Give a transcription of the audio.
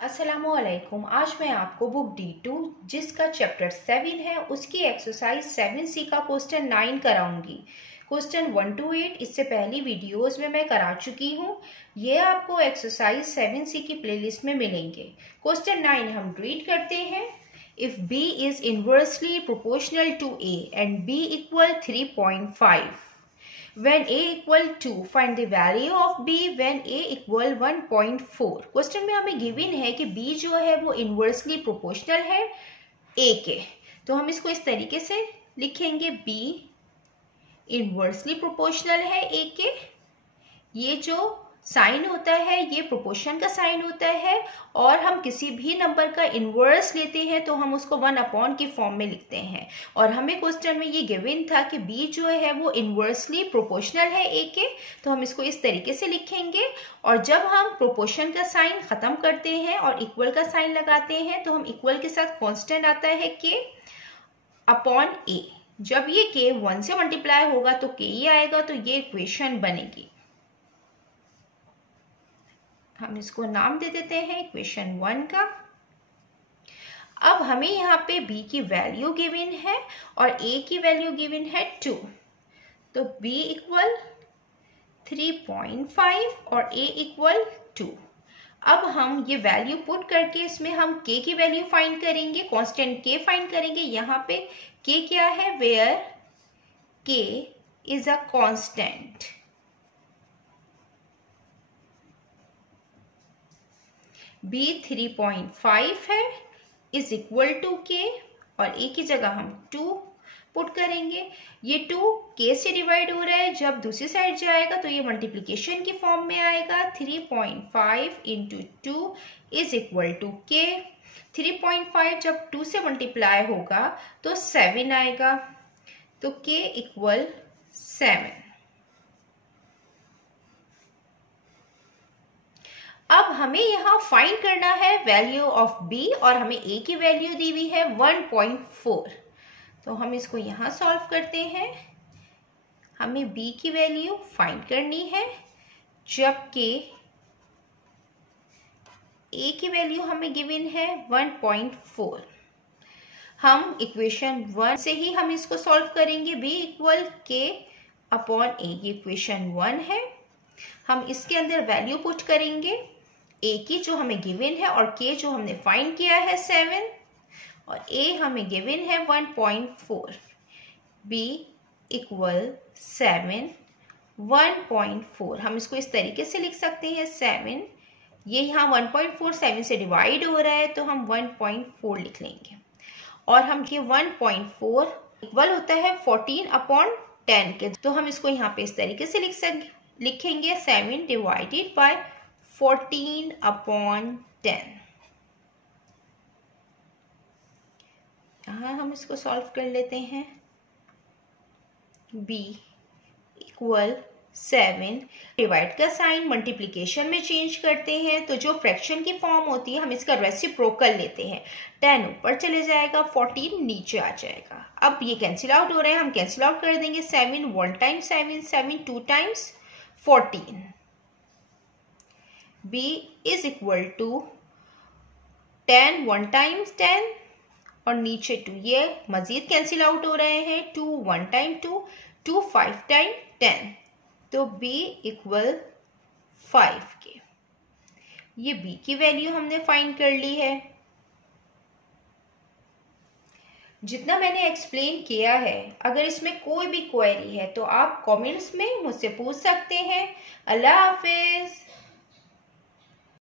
अस्सलामुअलैकुम। आज मैं आपको बुक D2 जिसका चैप्टर 7 है उसकी एक्सरसाइज 7C का क्वेश्चन 9 कराऊंगी। क्वेश्चन 1 to 8 इससे पहली वीडियोस में मैं करा चुकी हूँ। ये आपको एक्सरसाइज 7C की प्लेलिस्ट में मिलेंगे। क्वेश्चन 9 हम रीड करते हैं। If B is inversely proportional to A and B equal 3.5, when A equal 2 find the value of B when A equal 1.4। Question में हमें गिवन है कि B जो है वो इनवर्सली प्रोपोर्शनल है A के, तो हम इसको इस तरीके से लिखेंगे B इनवर्सली प्रोपोर्शनल है A के। ये जो साइन होता है ये प्रोपोर्शन का साइन होता है, और हम किसी भी नंबर का इनवर्स लेते हैं तो हम उसको 1 की फॉर्म में लिखते हैं। और हमें क्वेश्चन में ये गिवन था कि B जो है वो इनवर्सली प्रोपोर्शनल है A के, तो हम इसको इस तरीके से लिखेंगे। और जब हम प्रोपोर्शन का साइन खत्म करते हैं और इक्वल का साइन लगाते हैं तो हम इक्वल के साथ कांस्टेंट आता है K अपॉन A। जब ये K 1 से मल्टीप्लाई होगा तो K ही आएगा, तो ये इक्वेशन बनेगी। हम इसको नाम दे देते हैं इक्वेशन 1 का। अब हमें यहाँ पे B की वैल्यू गिवन है और A की वैल्यू गिवन है 2, तो B इक्वल 3.5 और A इक्वल 2। अब हम ये वैल्यू पुट करके इसमें हम K की वैल्यू फाइंड करेंगे, कांस्टेंट K फाइंड करेंगे। यहाँ पे K क्या है, where K is a constant. B 3.5 है इज इक्वल टू K, और A की जगह हम 2 पुट करेंगे। ये 2 K से डिवाइड हो रहा है, जब दूसरी साइड जाएगा तो ये मल्टीप्लिकेशन की फॉर्म में आएगा। 3.5 into 2 is equal to K। 3.5 जब 2 से मल्टीप्लाई होगा तो 7 आएगा, तो K इक्वल 7। अब हमें यहाँ फाइंड करना है वैल्यू ऑफ B, और हमें A की वैल्यू दी हुई है 1.4, तो हम इसको यहाँ सॉल्व करते हैं। हमें B की वैल्यू फाइंड करनी है, जबकि A की वैल्यू हमें गिवन है 1.4। हम इक्वेशन 1 से ही हम इसको सॉल्व करेंगे। B equal K upon A, ये इक्वेशन 1 है। हम इसके अंदर वैल्यू पुट करेंगे, A की जो हमें गिवन है और K जो हमने फाइंड किया है 7, और A हमें गिवन है 1.4। B equal 7 1.4। हम इसको इस तरीके से लिख सकते हैं 7, ये यहाँ 1.4 7 से डिवाइड हो रहा है तो हम 1.4 लिख लेंगे। और हम ये 1.4 इक्वल होता है 14 अपॉन 10 के, तो हम इसको यहाँ पे इस तरीके से लिखेंगे 7 डिवाइडेड बाय 14 अपॉन 10। यहाँ हम इसको सॉल्व कर लेते हैं। B इक्वल 7, डिवाइड का साइन मल्टीप्लिकेशन में चेंज करते हैं तो जो फ्रैक्शन की फॉर्म होती है हम इसका रेसिप्रोकल लेते हैं। 10 ऊपर चले जाएगा, 14 नीचे आ जाएगा। अब ये कैंसिल आउट हो रहे हैं, हम कैंसिल आउट कर देंगे। 7 1 times 7, 7 2 times 14। B is equal to 10 1 times 10 और नीचे 2, ये मजीद कैंसिल आउट हो रहे हैं। 2 1 टाइम 2, 2 5 टाइम 10, तो B इक्वल 5 के। ये B की वैल्यू हमने फाइंड कर ली है। जितना मैंने एक्सप्लेन किया है, अगर इसमें कोई भी क्वेरी है तो आप कमेंट्स में मुझसे पूछ सकते हैं। अल्लाह हाफिज।